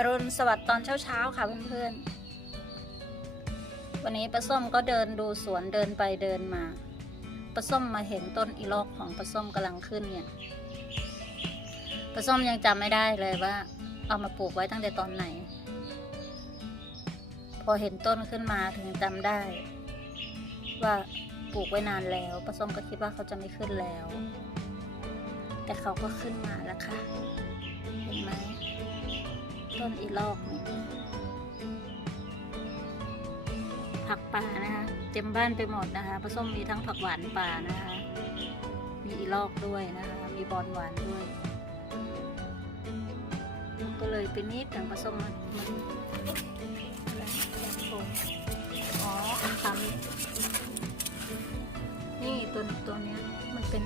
อรุณสวัสดิ์ตอนเช้าๆค่ะเพื่อนๆ วันนี้ป้าส้มก็เดินดูสวนเดินไปเดินมาป้าส้มมาเห็นต้นอีลอกของป้าส้มกำลังขึ้นเนี่ยป้าส้มยังจำไม่ได้เลยว่า เอามาปลูกไว้ตั้งแต่ตอนไหน พอเห็นต้นขึ้นมาถึงจำได้ ว่าปลูกไว้นานแล้วป้าส้มก็คิดว่าเขาจะไม่ขึ้นแล้ว แต่เขาก็ขึ้นมาแล้วค่ะ เห็นไหม ต้นอีลอกนี่ผักป่านะคะเต็มบ้านไปหมดนะคะผสมมีทั้งผักหวานป่านะคะ มีอีลอกด้วยนะคะ มีบอนหวานด้วย ก็เลยไปนิดถึงผสมมันมันอ๋อทำนี่ตัวตัวเนี้ยมันเป็น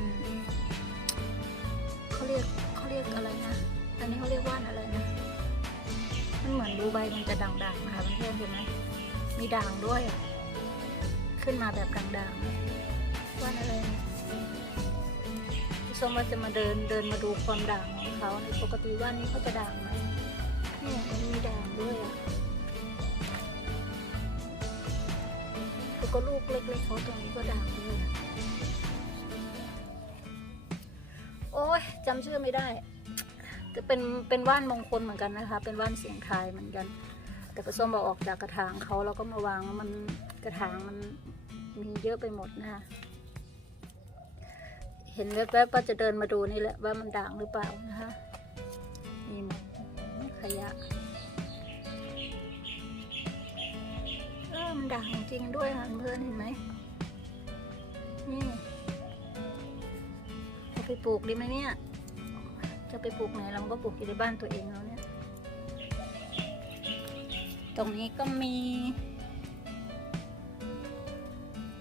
เขาเรียกเขาเรียกอะไรนะ อันนี้เขาเรียกว่านอะไรนะ เหมือนดูใบมันจะด่างๆนะคะเพื่อนๆเห็นไหมมีด่างด้วยอะขึ้นมาแบบด่างๆว่านอะไรเนี่ยพี่ส้มว่าจะมาเดินเดินมาดูความด่างของเขาในปกติว่านี้เขาจะด่างไหมเนี่ยมันมีด่างด้วยอะแล้วก็ลูกเล็กๆเขาตรงนี้ก็ด่างด้วยอะโอ้ยจำชื่อไม่ได้ จะเป็นเป็นว่านมงคลเหมือนกันนะคะ เป็นว่านเสียงทายเหมือนกัน แต่ปลาส้มเอาออกจากกระถางเขาแล้วก็มาวางมันกระถางมันมีเยอะไปหมดนะคะเห็นแวบๆว่าจะเดินมาดูนี่แหละว่ามันด่างหรือเปล่านะคะนี่หมดขยะเออมันด่างจริงด้วยค่ะเพื่อนเห็นไหมนี่เอาไปปลูกดีไหมเนี่ย จะไปปลูกไหนเราก็ปลูกอยู่ในบ้านตัวเองแล้วเนี่ย ตรงนี้ก็มี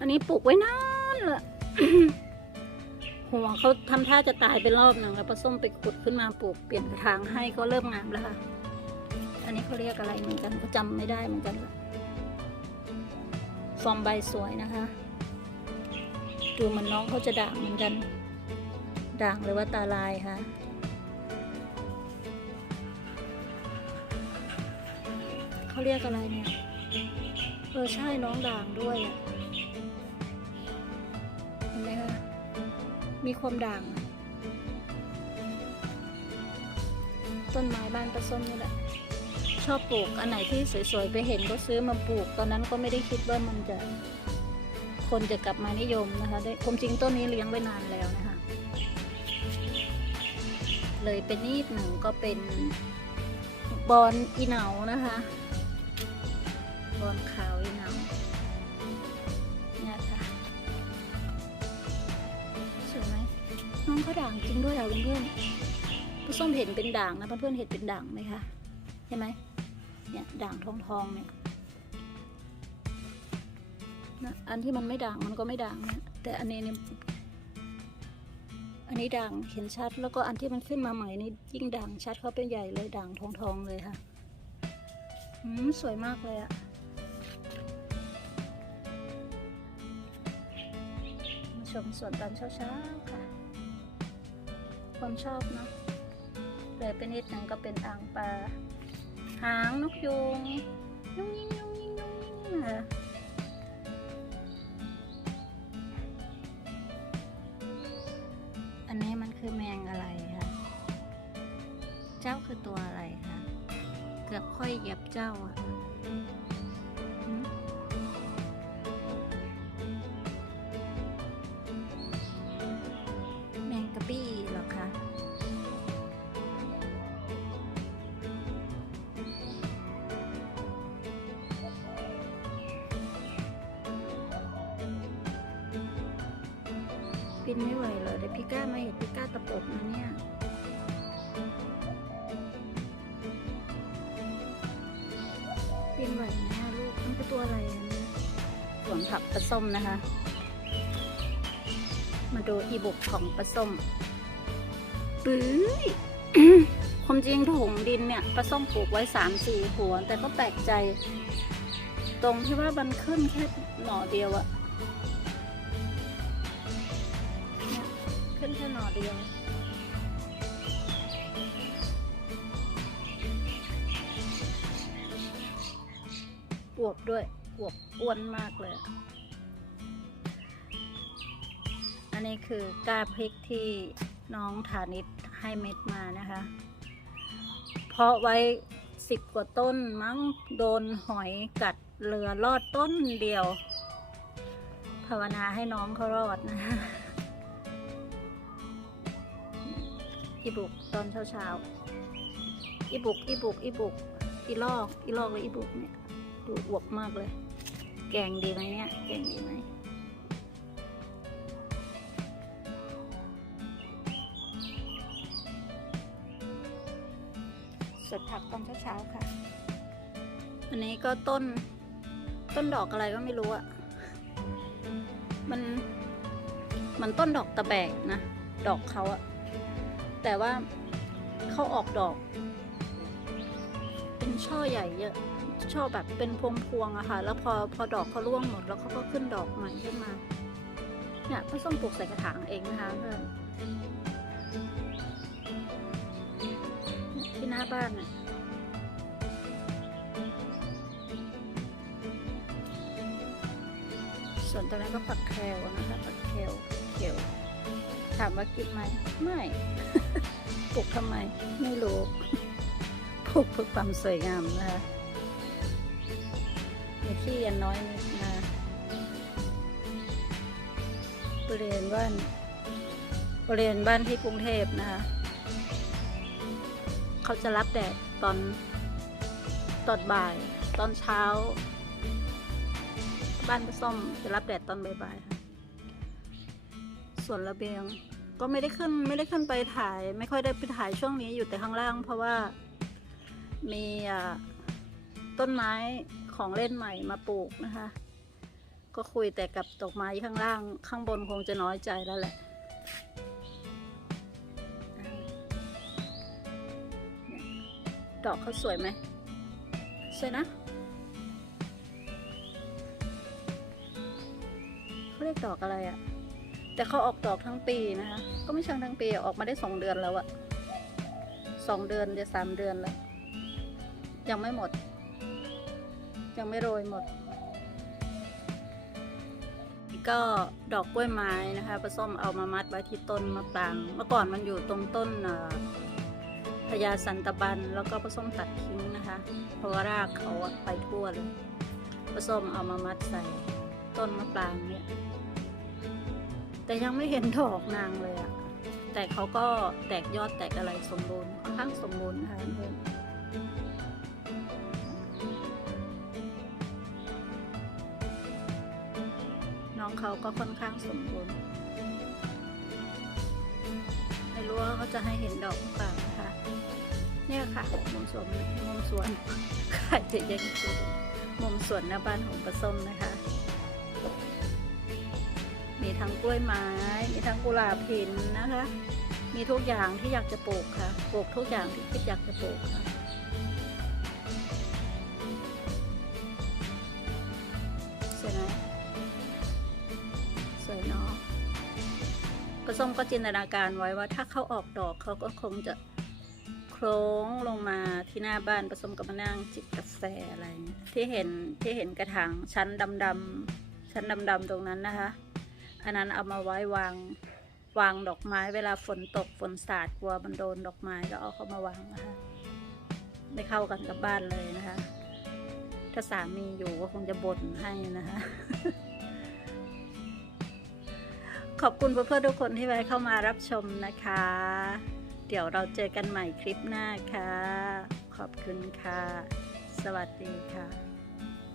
อันนี้ปลูกไว้นานละหัวเขาทำท่าจะตายไปรอบหนึ่งแล้วปลาส้มไปขุดขึ้นมาปลูกเปลี่ยนกระถางให้ก็เริ่มงามแล้วค่ะ อันนี้เขาเรียกอะไรเหมือนกันก็จำไม่ได้เหมือนกันฟอร์มใบสวยนะคะ ดูเหมันน้องเขาจะด่างเหมือนกัน ด่างหรือว่าตาลายค่ะ เขาเรียกอะไรเนี่ย เออใช่น้องด่างด้วยอะเห็นไหมคะ มีความด่าง ต้นไม้บ้านปลาส้มนี่แหละ ชอบปลูกอันไหนที่สวยๆ ไปเห็นก็ซื้อมาปลูก ตอนนั้นก็ไม่ได้คิดว่ามันจะ คนจะกลับมานิยมนะคะได้ความจริงต้นนี้เลี้ยงไว้นานแล้วนะคะ เลยเป็นนิดหนึ่งก็เป็นบอนอีเหนานะคะ บอนขาวอีเหนาเนี่ยค่ะสวยไหมน้องเขาด่างจริงด้วยอะเพื่อนๆผู้ส้มเห็นเป็นด่างนะเพื่อนๆเห็นเป็นด่างไหมคะใช่ไหมเนี่ยด่างทองทองๆเนี่ยนะอันที่มันไม่ด่างมันก็ไม่ด่างนะแต่อันนี้เนี่ยอันนี้ด่างเห็นชัดแล้วก็อันที่มันขึ้นมาใหม่นี่ยิ่งด่างชัดเขาเป็นใหญ่เลยด่างทองทองๆเลยค่ะ อืมสวยมากเลยอะ ชมสวนตอนเช้าๆค่ะคนชอบเนาะเลยไปนิดหนึ่งก็เป็นอ่างปลาหางนกยูงยุงยิงยุงยิงยุงยิงค่ะอันนี้มันคือแมงอะไรคะเจ้าคือตัวอะไรคะเกือบค่อยเหยียบเจ้าอะ ปินไม่ไหวเลยเดี๋ยวพี่ก้ามาเห็นพี่ก้าตะปบนะเนี่ยปินไหวไหมอะลูกมันเป็นตัวอะไรอะเนี่ยสวนผักปลาส้มนะคะ มาดูอีบุกของปลาส้มปื้ยความจริงถุงดินเนี่ยปลาส้มปลูกไว้สามสี่หัว แต่ก็แปลกใจ ตรงที่ว่ามันขึ้นแค่หน่อเดียวอะ แค่หน่อเดียวอวบด้วยอวบอ้วนมากเลย อันนี้คือกล้าพริกที่น้องฐานิตให้เม็ดมานะคะ เพราะไว้สิบกว่าต้นมั้งโดนหอยกัดเหลือรอดต้นเดียว ภาวนาให้น้องเขารอดนะ อีบุกตอนเช้าเช้าๆอีบุกอีบุกอีบุกอีลอกอีลอกเลยอีบุกเนี่ยดูอวบมากเลย แกงดีไหมเนี่ยแกงดีไหมสดผักตอนเช้าๆค่ะ อันนี้ก็ต้นต้นดอกอะไรก็ไม่รู้อะมัน มันต้นดอกตะแบกนะ ดอกเขาอะ แต่ว่าเขาออกดอก เป็นช่อใหญ่เยอะช่อแบบเป็นพวงพวงๆอะค่ะ แล้วพอพอดอกเขาร่วงหมดแล้วเขาก็ขึ้นดอกใหม่ขึ้นมา เนี่ยพี่ส้มปลูกใส่กระถางเองนะคะเพื่อนที่หน้าบ้านน่ะส่วนตรงนั้นก็ปักแคลนะคะปักแคลเขียว ถามว่ากินไหมไม่ปลูกทำไม ไม่รู้ปลูกเพื่อความสวยงามนะคะมีที่อันน้อยนิดนะบริเวณบ้านบริเวณบ้านที่กรุงเทพนะคะเขาจะรับแดดตอนตอนบ่าย ตอนเช้า บ้านป้าส้มจะรับแดดตอนบ่ายๆค่ะ ส่วนระเบียง ก็ไม่ได้ขึ้นไม่ได้ขึ้นไปถ่าย ไม่ค่อยได้ไปถ่ายช่วงนี้อยู่แต่ข้างล่าง เพราะว่ามีต้นไม้ของเล่นใหม่มาปลูกนะคะ ก็คุยแต่กับดอกไม้ข้างล่าง ข้างบนคงจะน้อยใจแล้วแหละดอกเขาสวยไหมสวยนะเขาเรียกดอกอะไรอะ แต่เขาออกดอกทั้งปีนะคะ ก็ไม่เชิงทั้งปีออกมาได้สองเดือนแล้วอะสองเดือนจะสามเดือนแล้ว ยังไม่หมด ยังไม่โรยหมดก็ดอกกล้วยไม้นะคะผสมเอามามัดไว้ที่ต้นมะปราง เมื่อก่อนมันอยู่ตรงต้นพญาสันตบัน แล้วก็ผสมตัดทิ้งนะคะ เพราะว่ารากเขาไปทั่วเลยผสมเอามามัดใส่ต้นมะปรางเนี่ย แต่ยังไม่เห็นดอกนางเลยอะแต่เขาก็แตกยอดแตกอะไรสมบูรณ์ค่อนข้างสมบูรณ์นะคะเพื่อนน้องเขาก็ค่อนข้างสมบูรณ์ไม่รู้ว่าเขาจะให้เห็นดอกหรือเปล่านะคะเนี่ยค่ะมุมสวนมุมสวนใครจะยังมุมสวนหน้าบ้านของปลาส้มนะคะ มีทั้งกล้วยไม้ มีทั้งกุหลาบหินนะคะ มีทุกอย่างที่อยากจะปลูกค่ะ ปลูกทุกอย่างที่คิดอยากจะปลูกค่ะสวยไหมสวยเนาะกระส้มก็จินตนาการไว้ว่าถ้าเขาออกดอกเขาก็คงจะโครงลงมาที่หน้าบ้านผสมกับมานั่งจิบกาแฟอะไรที่เห็นที่เห็นกระถางชั้นดำๆชั้นดำๆตรงนั้นนะคะ อันนั้นเอามาไว้วางวางดอกไม้ เวลาฝนตกฝนสาดกลัวมันโดนดอกไม้ก็เอาเข้ามาวางนะคะไม่เข้ากันกับบ้านเลยนะคะ ถ้าสามีอยู่ก็คงจะบ่นให้นะคะขอบคุณเพื่อนๆทุกคนที่ไปเข้ามารับชมนะคะ เดี๋ยวเราเจอกันใหม่คลิปหน้าค่ะ ขอบคุณค่ะ สวัสดีค่ะ